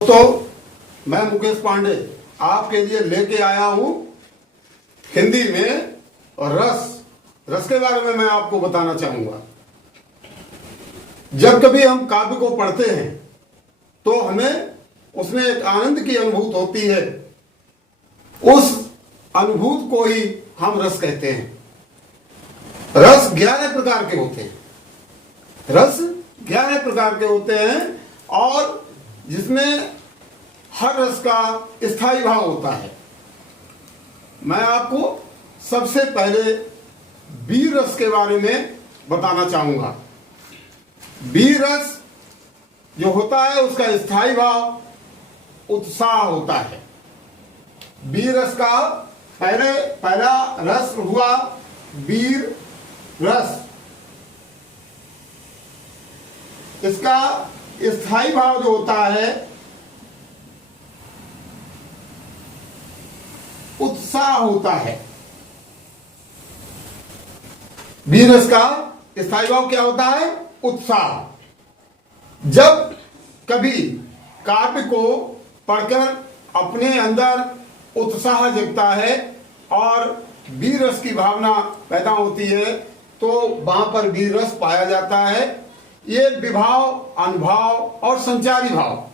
दोस्तों, मैं मुकेश पांडे आपके लिए लेके आया हूं हिंदी में और रस के बारे में मैं आपको बताना चाहूंगा। जब कभी हम काव्य को पढ़ते हैं तो हमें उसमें एक आनंद की अनुभूति होती है। उस अनुभूति को ही हम रस कहते हैं। रस 11 प्रकार के होते हैं। रस 11 प्रकार के होते हैं और जिसमें हर रस का स्थायी भाव होता है। मैं आपको सबसे पहले वीर रस के बारे में बताना चाहूंगा। वीर रस जो होता है उसका स्थायी भाव उत्साह होता है। वीर रस का पहला रस हुआ वीर रस। इसका स्थायी भाव जो होता है उत्साह होता है। वीर रस का स्थायी भाव क्या होता है? उत्साह। जब कभी काव्य को पढ़कर अपने अंदर उत्साह जगता है और वीर रस की भावना पैदा होती है तो वहां पर वीर रस पाया जाता है। ये विभाव, अनुभाव और संचारी भाव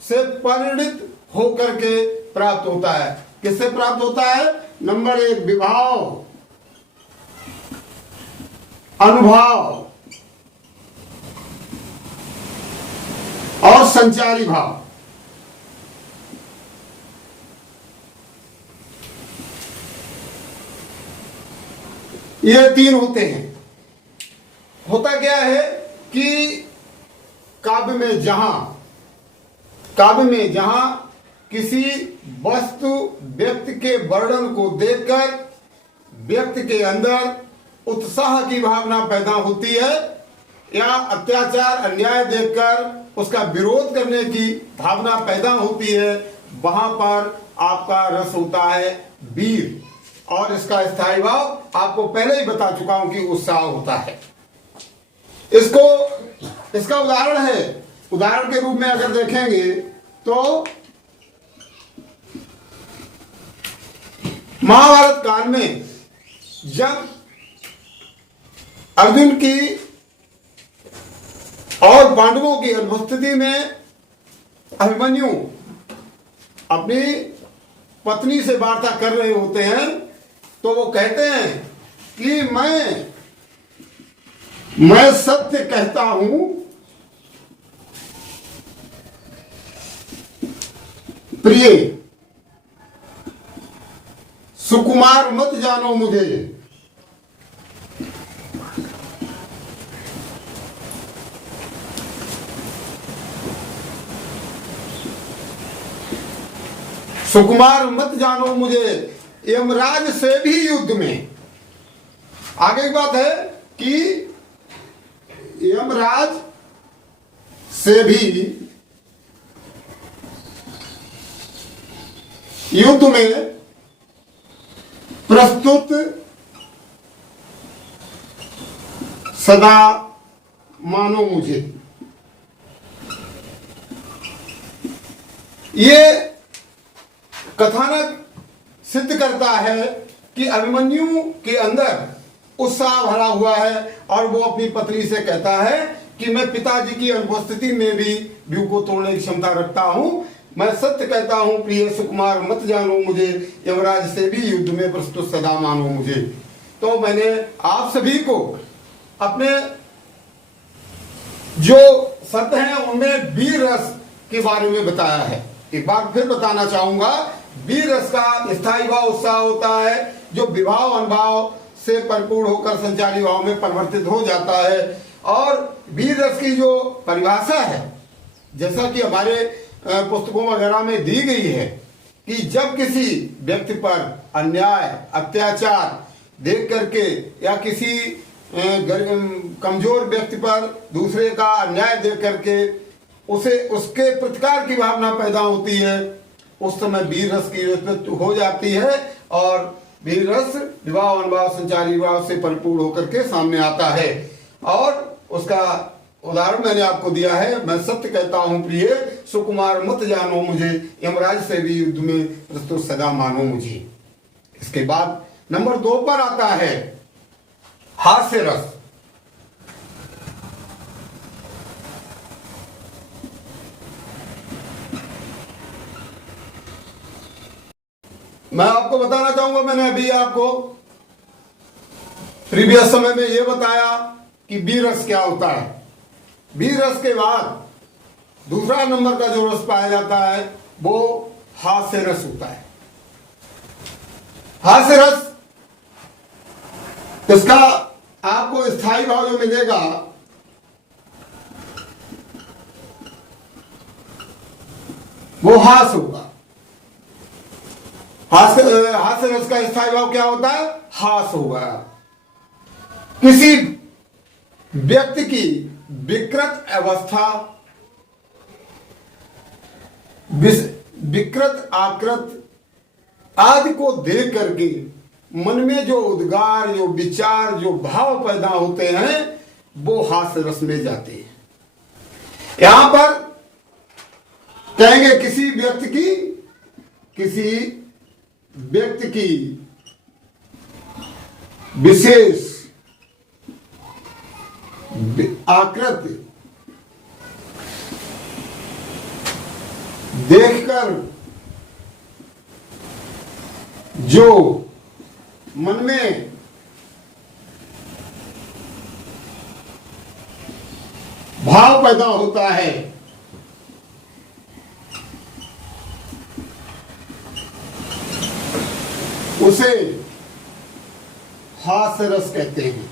से परिणित होकर के प्राप्त होता है। किससे प्राप्त होता है? नंबर 1 विभाव, अनुभाव और संचारी भाव। ये 3 होते हैं। होता क्या है कि काव्य में जहां किसी वस्तु व्यक्ति के वर्णन को देखकर व्यक्ति के अंदर उत्साह की भावना पैदा होती है या अत्याचार अन्याय देखकर उसका विरोध करने की भावना पैदा होती है, वहां पर आपका रस होता है वीर। और इसका स्थायी भाव आपको पहले ही बता चुका हूं कि उत्साह होता है। इसका उदाहरण के रूप में अगर देखेंगे तो महाभारत काल में जब अर्जुन की और पांडवों की अनुपस्थिति में अभिमन्यु अपनी पत्नी से वार्ता कर रहे होते हैं तो वो कहते हैं कि मैं सत्य कहता हूं, प्रिय सुकुमार मत जानो मुझे। सुकुमार मत जानो मुझे, यमराज से भी युद्ध में। आगे की बात है कि यमराज से भी युद्ध में प्रस्तुत सदा मानो मुझे। ये कथानक सिद्ध करता है कि अभिमन्यु के अंदर उत्साह भरा हुआ है और वो अपनी पत्नी से कहता है कि मैं पिताजी की अनुपस्थिति में भी व्यू को तोड़ने की क्षमता रखता हूं। मैं सत्य कहता हूं, प्रिय सुकुमार मत जानो मुझे, यमराज से भी युद्ध में प्रस्तुत सदा मानो मुझे। तो मैंने आप सभी को अपने जो शब्द हैं उनमें वीर रस के बारे में बताया है। एक बार फिर बताना चाहूंगा, वीर रस का स्थायी भाव उत्साह होता है जो विभाव अनुभाव से परिपूर्ण होकर संचारी भाव में परिवर्तित हो जाता है। और वीर रस की जो परिभाषा है, जैसा कि हमारे पुस्तकों वगैरह में दी गई है कि जब किसी व्यक्ति पर अन्याय अत्याचार देख करके या किसी कमजोर व्यक्ति पर दूसरे का अन्याय देख करके उसे उसके प्रतिकार की भावना पैदा होती है, उस समय वीर रस की उत्पत्ति हो जाती है और वीर रस विभाव अनुभाव संचारी भाव से परिपूर्ण होकर के सामने आता है और उसका उदाहरण मैंने आपको दिया है, मैं सत्य कहता हूं प्रिय, सुकुमार मत जानो मुझे, यमराज से भी युद्ध में प्रस्तुत सदा मानो मुझे। इसके बाद नंबर 2 पर आता है हास्य रस। मैं आपको बताना चाहूंगा, मैंने अभी आपको प्रीवियस समय में यह बताया कि बी रस क्या होता है। बी रस के बाद दूसरा नंबर का जो रस पाया जाता है वो हास्य रस होता है। हास्य रस, इसका आपको स्थायी भाव जो मिलेगा वो हास्य होगा। हास्य रस का स्थायी भाव क्या होता है? हास्य होगा। किसी व्यक्ति की विकृत अवस्था, विकृत आकृत आदि को देख करके मन में जो उद्गार, जो विचार, जो भाव पैदा होते हैं वो हास्य रस में जाते हैं। यहां पर कहेंगे किसी व्यक्ति की विशेष आकृति देखकर जो मन में भाव पैदा होता है उसे हास्य रस कहते हैं।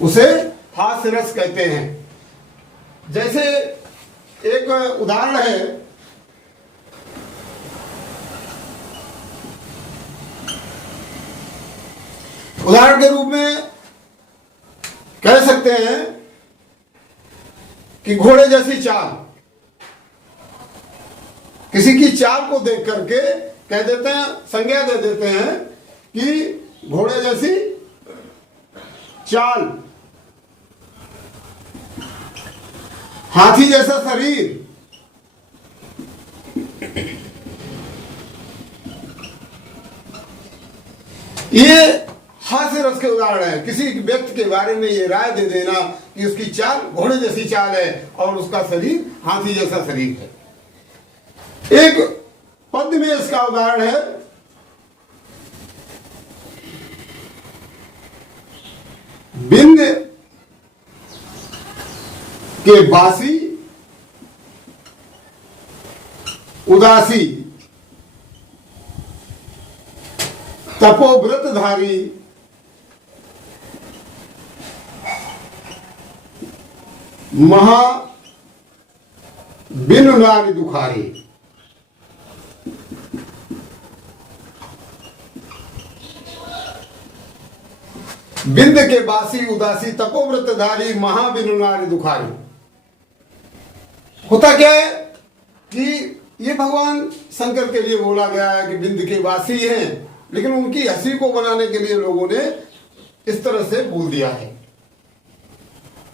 उसे हास्य रस कहते हैं। जैसे एक उदाहरण है, उदाहरण के रूप में कह सकते हैं कि घोड़े जैसी चाल, किसी की चाल को देख करके कह देते हैं, संज्ञा दे देते हैं कि घोड़े जैसी चाल, हाथी जैसा शरीर। ये हास्य रस के उदाहरण है। किसी व्यक्ति के बारे में ये राय दे देना कि उसकी चाल घोड़े जैसी चाल है और उसका शरीर हाथी जैसा शरीर है। एक पद्य में इसका उदाहरण है, बिंद के बासी उदासी तपोव्रतधारी महा बिनु नारी दुखारी। बिंद के बासी उदासी तपोव्रतधारी महा बिनु नारी दुखारी। होता क्या है कि ये भगवान शंकर के लिए बोला गया है कि बिंद के वासी हैं, लेकिन उनकी हंसी को बनाने के लिए लोगों ने इस तरह से बोल दिया है।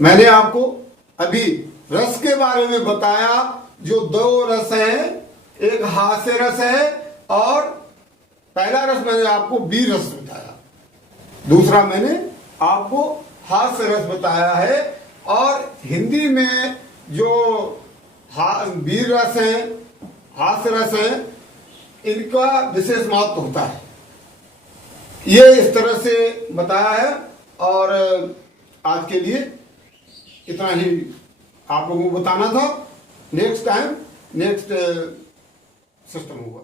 मैंने आपको अभी रस के बारे में बताया, जो 2 रस हैं, एक हास्य रस है और पहला रस मैंने आपको बी रस बताया, दूसरा मैंने आपको हास्य रस बताया है। और हिंदी में जो वीर रस है, हास्य रस है, इनका विशेष महत्व होता है। ये इस तरह से बताया है। और आज के लिए इतना ही आप लोगों को बताना था। नेक्स्ट टाइम नेक्स्ट सिस्टम होगा।